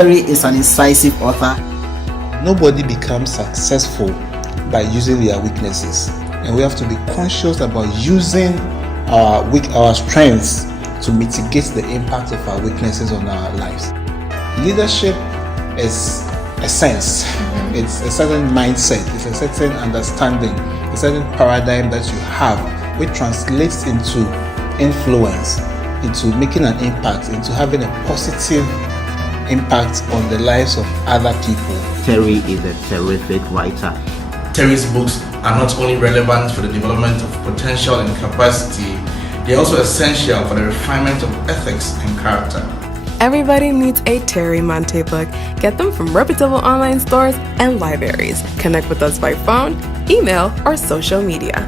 Terry is an incisive author. Nobody becomes successful by using their weaknesses, and we have to be conscious about using our strengths to mitigate the impact of our weaknesses on our lives. Leadership is a sense, it's a certain mindset, it's a certain understanding, a certain paradigm that you have, which translates into influence, into making an impact, into having a positive impact on the lives of other people. Terry is a terrific writer. Terry's books are not only relevant for the development of potential and capacity, they are also essential for the refinement of ethics and character. Everybody needs a Terry Monte book. Get them from reputable online stores and libraries. Connect with us by phone, email, or social media.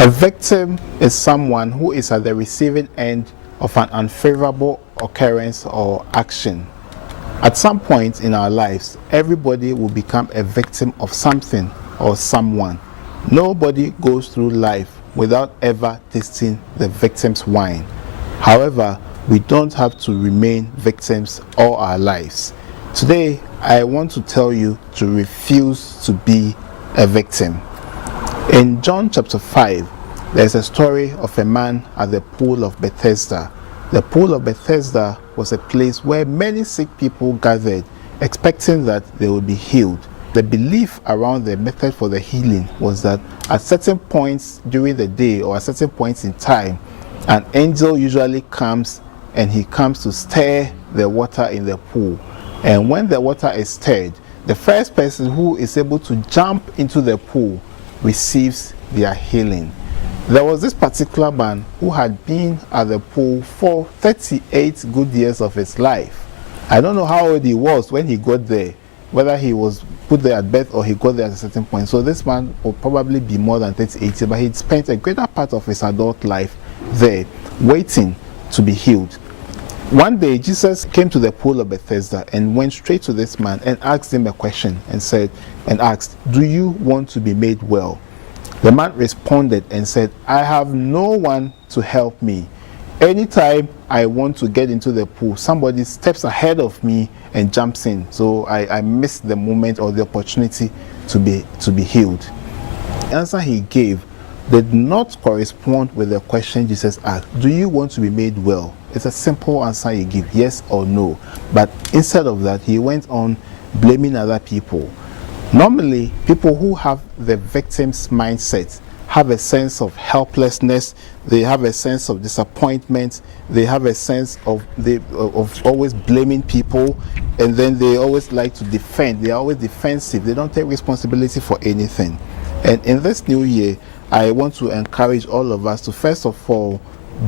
A victim is someone who is at the receiving end of an unfavorable occurrence or action. At some point in our lives, everybody will become a victim of something or someone. Nobody goes through life without ever tasting the victim's wine. However, we don't have to remain victims all our lives. Today, I want to tell you to refuse to be a victim. In John chapter 5, there's a story of a man at the pool of Bethesda. The pool of Bethesda was a place where many sick people gathered, expecting that they would be healed. The belief around the method for the healing was that at certain points during the day or at certain points in time, an angel usually comes and he comes to stir the water in the pool. And when the water is stirred, the first person who is able to jump into the pool receives their healing. There was this particular man who had been at the pool for 38 good years of his life. I don't know how old he was when he got there, whether he was put there at birth or he got there at a certain point. So this man will probably be more than 38, but he'd spent a greater part of his adult life there, waiting to be healed. One day, Jesus came to the pool of Bethesda and went straight to this man and asked him a question and asked, "Do you want to be made well?" The man responded and said, "I have no one to help me. Anytime I want to get into the pool, somebody steps ahead of me and jumps in. So I miss the moment or the opportunity to be healed." The answer he gave did not correspond with the question Jesus asked. Do you want to be made well? It's a simple answer you give, yes or no. But instead of that, he went on blaming other people. Normally, people who have the victim's mindset have a sense of helplessness, they have a sense of disappointment, they have a sense of always blaming people, and then they always like to defend. They are always defensive. They don't take responsibility for anything. And in this new year, I want to encourage all of us to first of all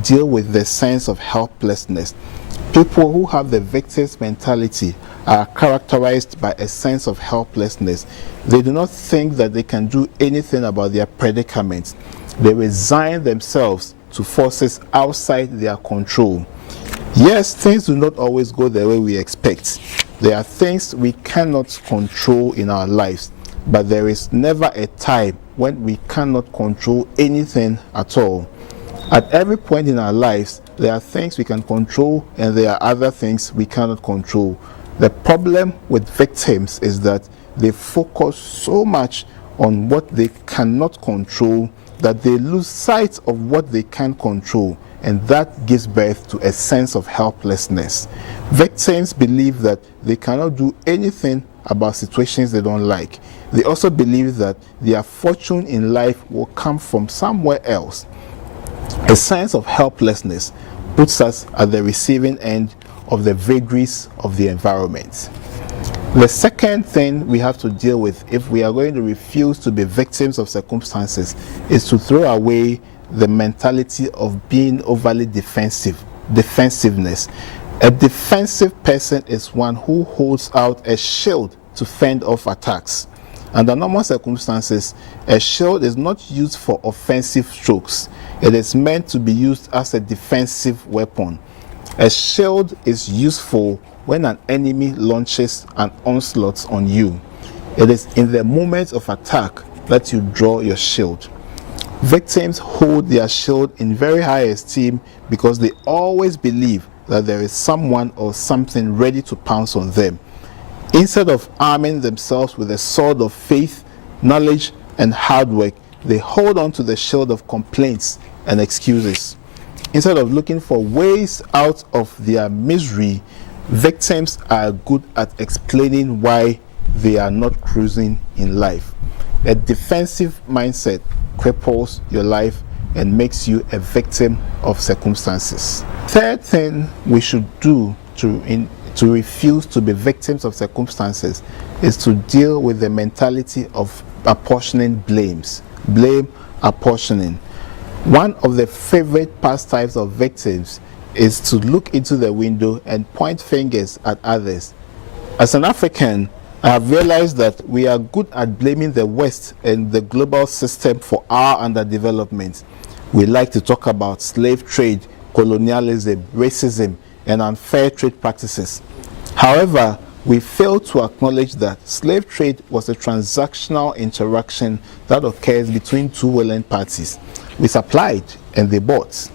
deal with the sense of helplessness. People who have the victim's mentality are characterized by a sense of helplessness. They do not think that they can do anything about their predicament. They resign themselves to forces outside their control. Yes, things do not always go the way we expect. There are things we cannot control in our lives, but there is never a time when we cannot control anything at all. At every point in our lives, there are things we can control and there are other things we cannot control. The problem with victims is that they focus so much on what they cannot control that they lose sight of what they can control, and that gives birth to a sense of helplessness. Victims believe that they cannot do anything about situations they don't like. They also believe that their fortune in life will come from somewhere else. A sense of helplessness puts us at the receiving end of the vagaries of the environment. The second thing we have to deal with if we are going to refuse to be victims of circumstances is to throw away the mentality of being overly defensive, defensiveness. A defensive person is one who holds out a shield to fend off attacks. Under normal circumstances, a shield is not used for offensive strokes. It is meant to be used as a defensive weapon. A shield is useful when an enemy launches an onslaught on you. It is in the moment of attack that you draw your shield. Victims hold their shield in very high esteem because they always believe that there is someone or something ready to pounce on them. Instead of arming themselves with a sword of faith, knowledge, and hard work, they hold on to the shield of complaints and excuses. Instead of looking for ways out of their misery, victims are good at explaining why they are not cruising in life. A defensive mindset cripples your life and makes you a victim of circumstances. Third thing we should do to refuse to be victims of circumstances is to deal with the mentality of apportioning blames. Blame apportioning. One of the favorite pastimes of victims is to look into the window and point fingers at others. As an African, I have realized that we are good at blaming the West and the global system for our underdevelopment. We like to talk about slave trade, colonialism, racism, and unfair trade practices. However, we fail to acknowledge that slave trade was a transactional interaction that occurs between two willing parties. We supplied and they bought.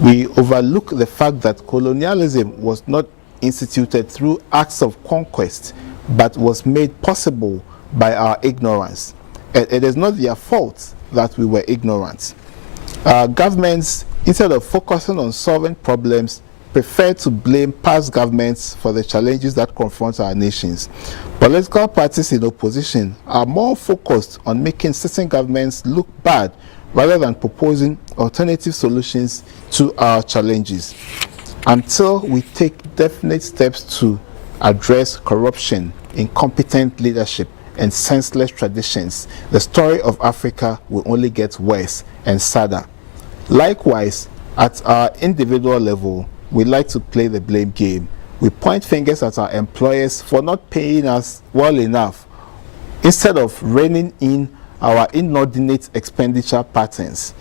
We overlook the fact that colonialism was not instituted through acts of conquest, but was made possible by our ignorance. It is not their fault that we were ignorant. Governments, instead of focusing on solving problems, prefer to blame past governments for the challenges that confront our nations. Political parties in opposition are more focused on making certain governments look bad rather than proposing alternative solutions to our challenges. Until we take definite steps to address corruption, incompetent leadership, and senseless traditions, the story of Africa will only get worse and sadder. Likewise, at our individual level, we like to play the blame game. We point fingers at our employers for not paying us well enough, instead of reining in our inordinate expenditure patterns.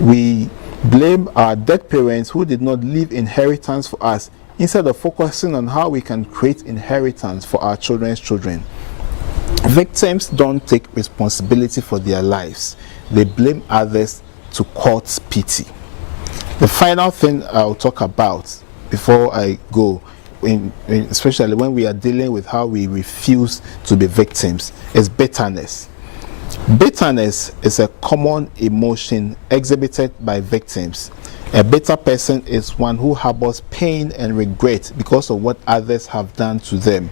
We blame our dead parents who did not leave inheritance for us, instead of focusing on how we can create inheritance for our children's children. Victims don't take responsibility for their lives. They blame others to court pity. The final thing I'll talk about before I go, especially when we are dealing with how we refuse to be victims, is bitterness. Bitterness is a common emotion exhibited by victims. A bitter person is one who harbors pain and regret because of what others have done to them.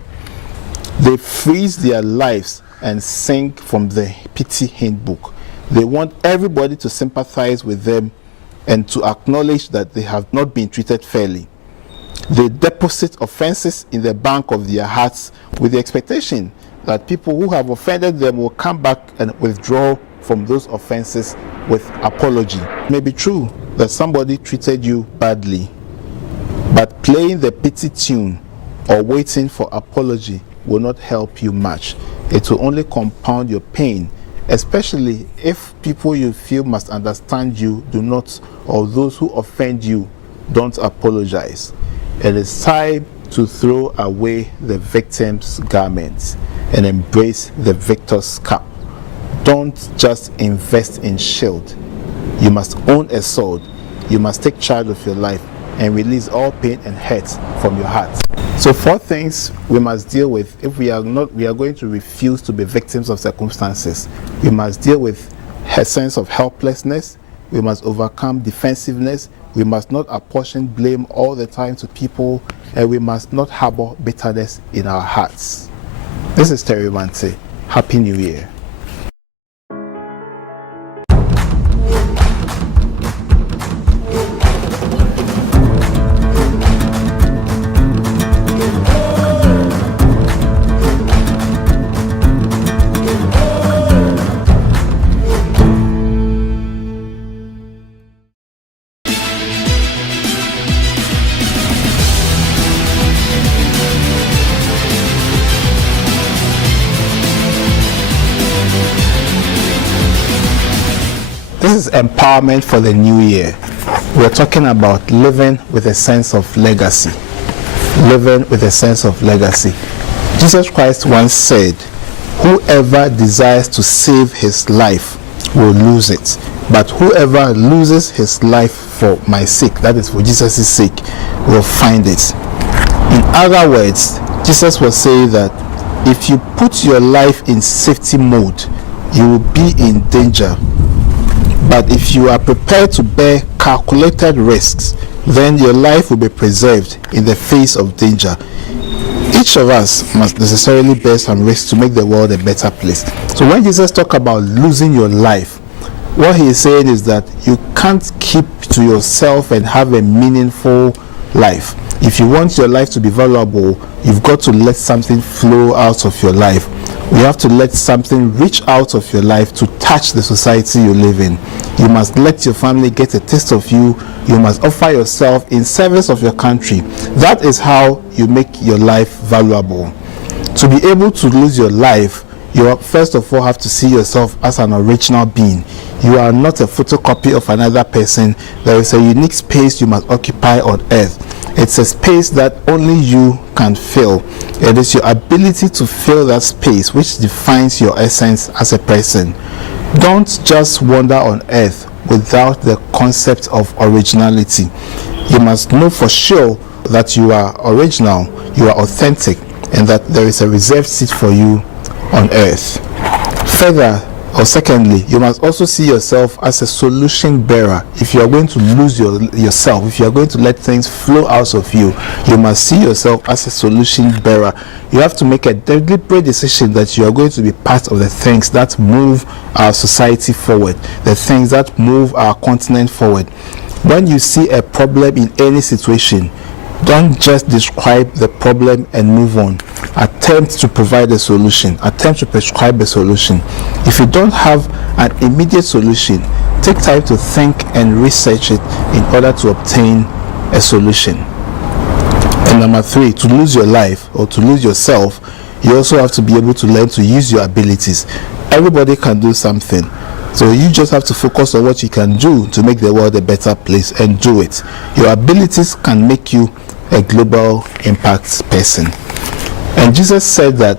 They freeze their lives and sing from the pity handbook. They want everybody to sympathize with them and to acknowledge that they have not been treated fairly. They deposit offenses in the bank of their hearts with the expectation that people who have offended them will come back and withdraw from those offenses with apology. It may be true that somebody treated you badly, but playing the pity tune or waiting for apology will not help you much. It will only compound your pain, especially if people you feel must understand you do not, or those who offend you don't apologize. It is time to throw away the victim's garments and embrace the victor's cap. Don't just invest in shield. You must own a sword. You must take charge of your life and release all pain and hurt from your heart. So 4 things we must deal with if we are going to refuse to be victims of circumstances. We must deal with a sense of helplessness. We must overcome defensiveness. We must not apportion blame all the time to people, and we must not harbor bitterness in our hearts. This is Terry Mante. Happy New Year. is empowerment for the new year. We're talking about living with a sense of legacy. Living with a sense of legacy. Jesus Christ once said, "Whoever desires to save his life will lose it. But whoever loses his life for my sake," that is for Jesus' sake, "will find it." In other words, Jesus was saying that if you put your life in safety mode, you will be in danger. But if you are prepared to bear calculated risks, then your life will be preserved in the face of danger. Each of us must necessarily bear some risks to make the world a better place. So when Jesus talks about losing your life, what he is saying is that you can't keep to yourself and have a meaningful life. If you want your life to be valuable, you've got to let something flow out of your life. You have to let something reach out of your life to touch the society you live in. You must let your family get a taste of you. You must offer yourself in service of your country. That is how you make your life valuable. To be able to lose your life, you first of all have to see yourself as an original being. You are not a photocopy of another person. There is a unique space you must occupy on earth. It's a space that only you can fill. It is your ability to fill that space which defines your essence as a person. Don't just wander on earth without the concept of originality. You must know for sure that you are original, you are authentic, and that there is a reserved seat for you on earth. Further, or secondly, you must also see yourself as a solution bearer. If you are going to lose yourself, if you are going to let things flow out of you, you must see yourself as a solution bearer. You have to make a deliberate decision that you are going to be part of the things that move our society forward, the things that move our continent forward. When you see a problem in any situation, don't just describe the problem and move on. Attempt to provide a solution. Attempt to prescribe a solution. If you don't have an immediate solution, take time to think and research it in order to obtain a solution. And number 3, to lose your life or to lose yourself, you also have to be able to learn to use your abilities. Everybody can do something. So you just have to focus on what you can do to make the world a better place and do it. Your abilities can make you a global impact person. And Jesus said that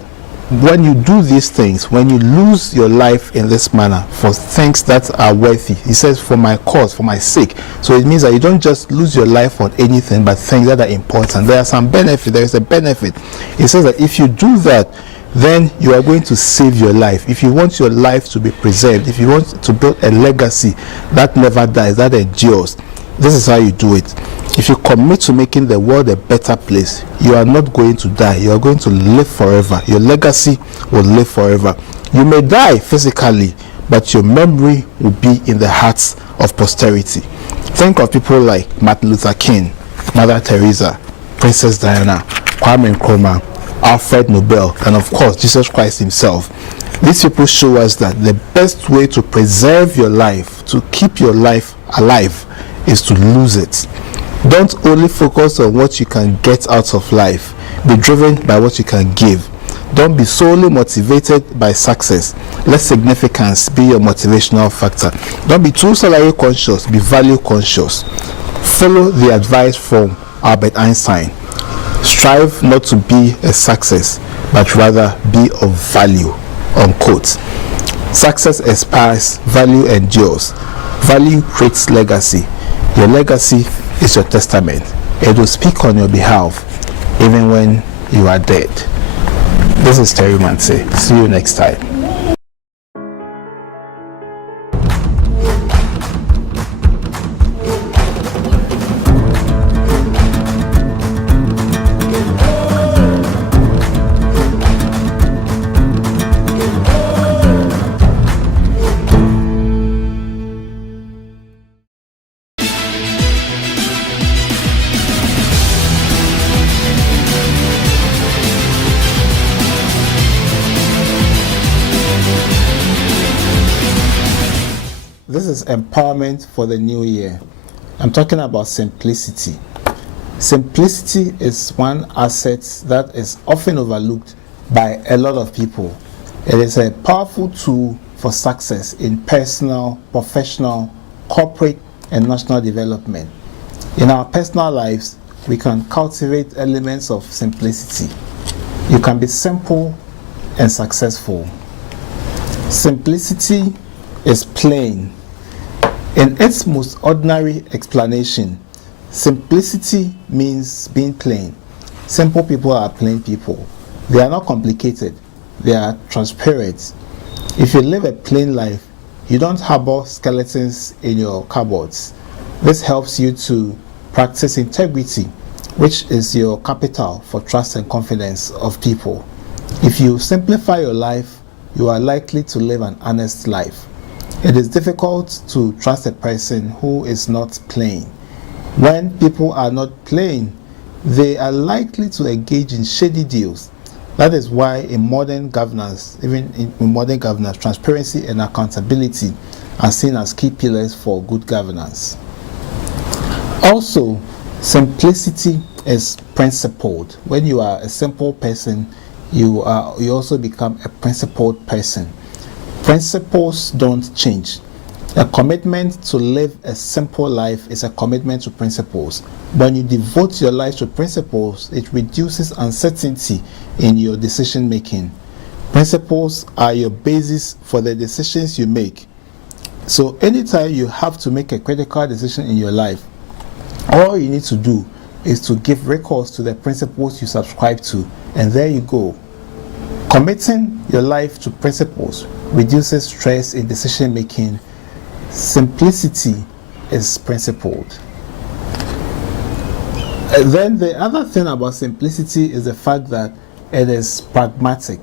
when you do these things, when you lose your life in this manner for things that are worthy, he says, for my cause, for my sake. So it means that you don't just lose your life on anything, but things that are important. There are some benefit. There is a benefit. He says that if you do that, then you are going to save your life. If you want your life to be preserved, if you want to build a legacy that never dies, that endures, this is how you do it. If you commit to making the world a better place, you are not going to die. You are going to live forever. Your legacy will live forever. You may die physically, but your memory will be in the hearts of posterity. Think of people like Martin Luther King, Mother Teresa, Princess Diana, Kwame Nkrumah, Alfred Nobel, and of course Jesus Christ himself. These people show us that the best way to preserve your life, to keep your life alive, is to lose it. Don't only focus on what you can get out of life. Be driven by what you can give. Don't be solely motivated by success. Let significance be your motivational factor. Don't be too salary conscious, be value conscious. Follow the advice from Albert Einstein. Strive not to be a success, but rather be of value. Unquote. Success expires, value endures. Value creates legacy. Your legacy is your testament. It will speak on your behalf even when you are dead. This is Terry Mante. See you next time. This is empowerment for the new year. I'm talking about simplicity. Simplicity is one asset that is often overlooked by a lot of people. It is a powerful tool for success in personal, professional, corporate, and national development. In our personal lives, we can cultivate elements of simplicity. You can be simple and successful. Simplicity is plain. In its most ordinary explanation, simplicity means being plain. Simple people are plain people. They are not complicated. They are transparent. If you live a plain life, you don't harbor skeletons in your cupboards. This helps you to practice integrity, which is your capital for trust and confidence of people. If you simplify your life, you are likely to live an honest life. It is difficult to trust a person who is not plain. When people are not plain, they are likely to engage in shady deals. That is why in modern governance, transparency and accountability are seen as key pillars for good governance. Also, simplicity is principled. When you are a simple person, you also become a principled person. Principles don't change. A commitment to live a simple life is a commitment to principles. When you devote your life to principles, it reduces uncertainty in your decision making. Principles are your basis for the decisions you make. So anytime you have to make a critical decision in your life, all you need to do is to give recourse to the principles you subscribe to, and there you go. Committing your life to principles reduces stress in decision making. Simplicity is principled. And then the other thing about simplicity is the fact that it is pragmatic.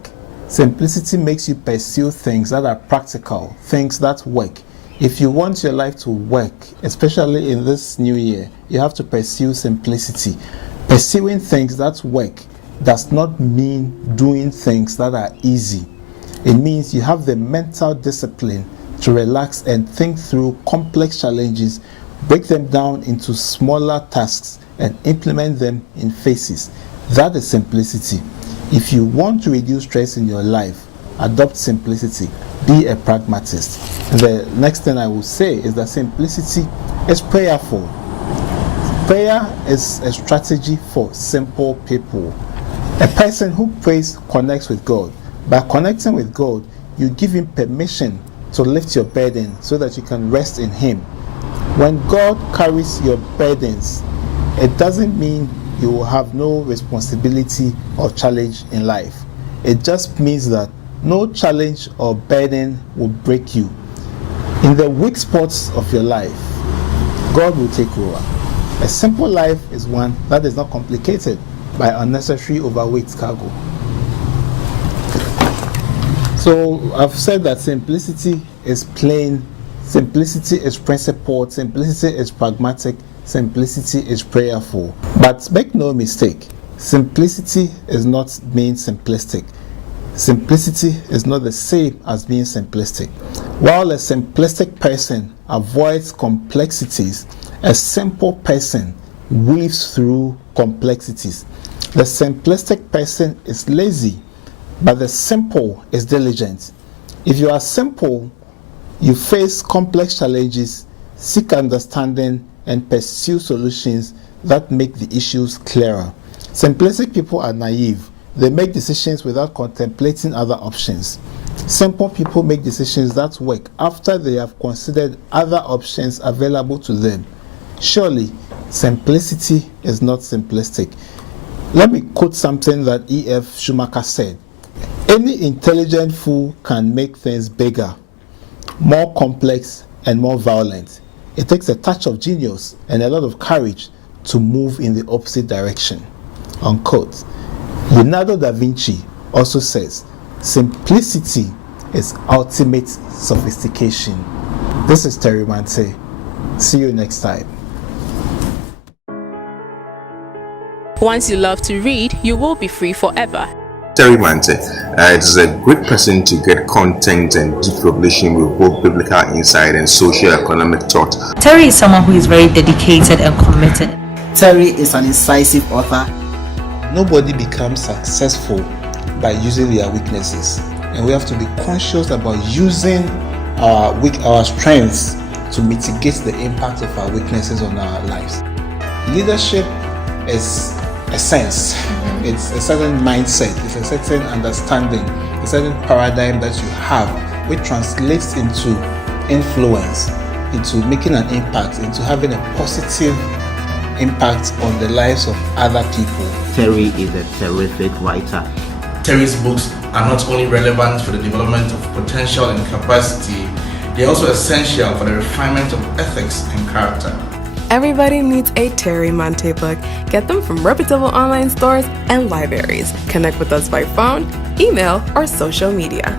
Simplicity makes you pursue things that are practical, things that work. If you want your life to work, especially in this new year, you have to pursue simplicity. Pursuing things that work does not mean doing things that are easy. It means you have the mental discipline to relax and think through complex challenges, break them down into smaller tasks, and implement them in phases. That is simplicity. If you want to reduce stress in your life, adopt simplicity. Be a pragmatist. The next thing I will say is that simplicity is prayerful. Prayer is a strategy for simple people. A person who prays connects with God. By connecting with God, you give him permission to lift your burden so that you can rest in him. When God carries your burdens, it doesn't mean you will have no responsibility or challenge in life. It just means that no challenge or burden will break you. In the weak spots of your life, God will take over. A simple life is one that is not complicated by unnecessary overweight cargo. So I've said that simplicity is plain, simplicity is principled, simplicity is pragmatic, simplicity is prayerful. But make no mistake, simplicity is not being simplistic. Simplicity is not the same as being simplistic. While a simplistic person avoids complexities, a simple person weaves through complexities. The simplistic person is lazy, but the simple is diligent. If you are simple, you face complex challenges, seek understanding, and pursue solutions that make the issues clearer. Simplistic people are naive. They make decisions without contemplating other options. Simple people make decisions that work after they have considered other options available to them. Surely, simplicity is not simplistic. Let me quote something that E.F. Schumacher said. Any intelligent fool can make things bigger, more complex, and more violent. It takes a touch of genius and a lot of courage to move in the opposite direction. Unquote. Leonardo da Vinci also says, simplicity is ultimate sophistication. This is Terry Mante. See you next time. Once you love to read, you will be free forever. Terry Mante is a great person to get content and deep revelation with both biblical insight and socio-economic thought. Terry is someone who is very dedicated and committed. Terry is an incisive author. Nobody becomes successful by using their weaknesses. and we have to be conscious about using our strengths to mitigate the impact of our weaknesses on our lives. Leadership is a sense, it's a certain mindset, it's a certain understanding, a certain paradigm that you have, which translates into influence, into making an impact, into having a positive impact on the lives of other people. Terry is a terrific writer. Terry's books are not only relevant for the development of potential and capacity, they are also essential for the refinement of ethics and character. Everybody needs a Terry Monte book. Get them from reputable online stores and libraries. Connect with us by phone, email, or social media.